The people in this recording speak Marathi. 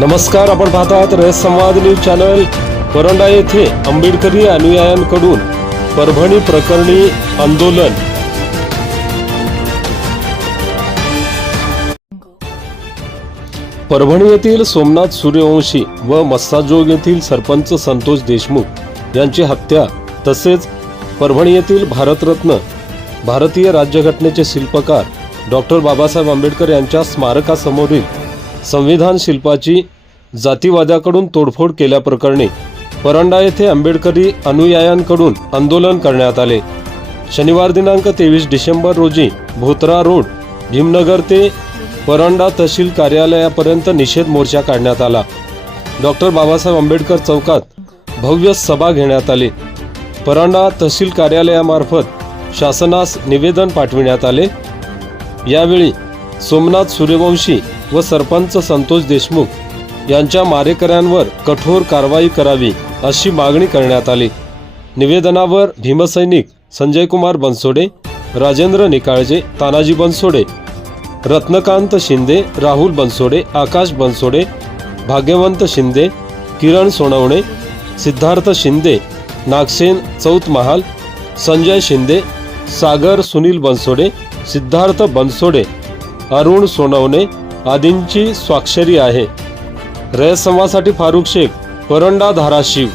नमस्कार आपण पाहत आहात रयत संवाद न्यूज चॅनल. परंडा येथे आंबेडकरी अनुयायांकडून परभणी प्रकरणी आंदोलन. परभणी येथील सोमनाथ सूर्यवंशी व मस्साजोग येथील सरपंच संतोष देशमुख यांची हत्या तसेच परभणी येथील भारतरत्न भारतीय राज्यघटनेचे शिल्पकार डॉक्टर बाबासाहेब आंबेडकर यांच्या स्मारकासमोरील संविधान शिल्पाची जातीवाद्याकडून तोडफोड केल्याप्रकरणी परंडा येथे आंबेडकरी अनुयायांकडून आंदोलन करण्यात आले. शनिवार दिनांक तेवीस डिसेंबर रोजी भोत्रा रोड भीमनगर ते परंडा तहसील कार्यालयापर्यंत निषेध मोर्चा काढण्यात आला. डॉक्टर बाबासाहेब आंबेडकर चौकात भव्य सभा घेण्यात आली. परांडा तहसील कार्यालयामार्फत शासनास निवेदन पाठविण्यात आले. यावेळी सोमनाथ सूर्यवंशी व सरपंच संतोष देशमुख यांच्या मारेकऱ्यांवर कठोर कारवाई करावी अशी मागणी करण्यात आली. निवेदनावर भीमसैनिक संजय कुमार बनसोडे राजेंद्र निकाळजे तानाजी बनसोडे रत्नकांत शिंदे राहुल बनसोडे आकाश बनसोडे भाग्यवंत शिंदे किरण सोनवणे सिद्धार्थ शिंदे नागसेन चौथ महाल संजय शिंदे सागर सुनील बनसोडे सिद्धार्थ बनसोडे अरुण सोनवणे आदींची स्वाक्षरी आहे. रयत संवादसाठी फारुख शेख परंडा धाराशिव.